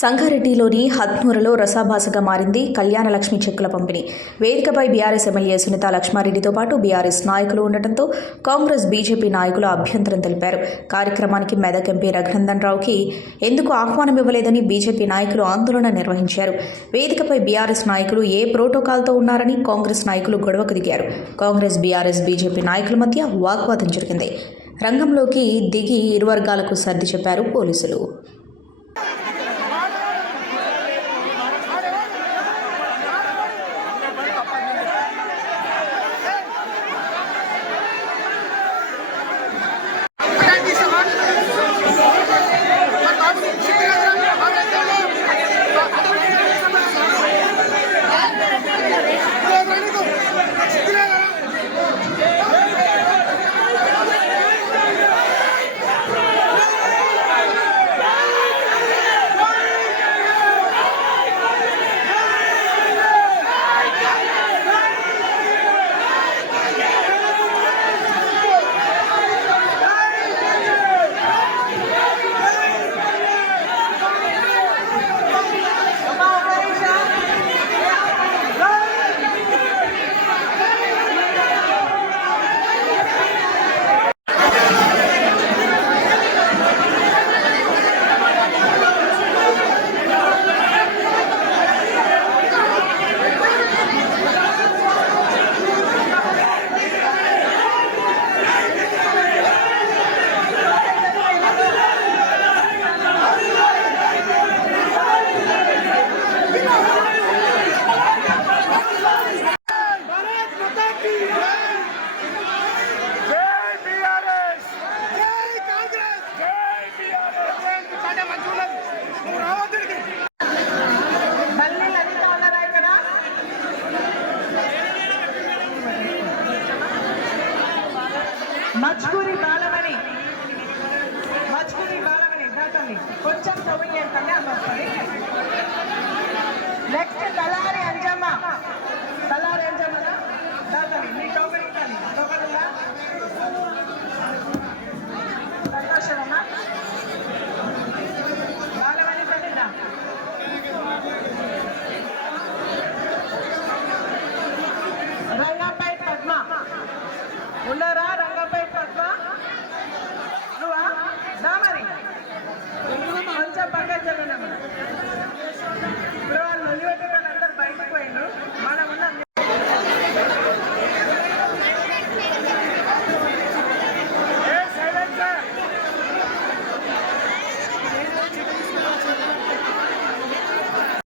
సంగారెడ్డిలోని హత్మూరులో రసాభాసగా మారింది కళ్యాణలక్ష్మి చెక్కుల పంపిణీ. వేదికపై బీఆర్ఎస్ ఎమ్మెల్యే సునీత లక్ష్మారెడ్డితో పాటు బీఆర్ఎస్ నాయకులు ఉండటంతో కాంగ్రెస్ బీజేపీ నాయకులు అభ్యంతరం తెలిపారు. కార్యక్రమానికి మెదక్ ఎంపీ రఘునందన్ రావుకి ఎందుకు ఆహ్వానం ఇవ్వలేదని బీజేపీ నాయకులు ఆందోళన నిర్వహించారు. వేదికపై బీఆర్ఎస్ నాయకులు ఏ ప్రోటోకాల్తో ఉన్నారని కాంగ్రెస్ నాయకులు గొడవకు దిగారు. కాంగ్రెస్ బీఆర్ఎస్ బీజేపీ నాయకుల మధ్య వాగ్వాదం జరిగింది. రంగంలోకి దిగి ఇరు వర్గాలకు సర్ది చెప్పారు పోలీసులు. మచ్కూరి బాలమణి మజ్కూరి బాలమణి దాటండి కొంచెం సౌకర్యం చేయండి అమ్మ.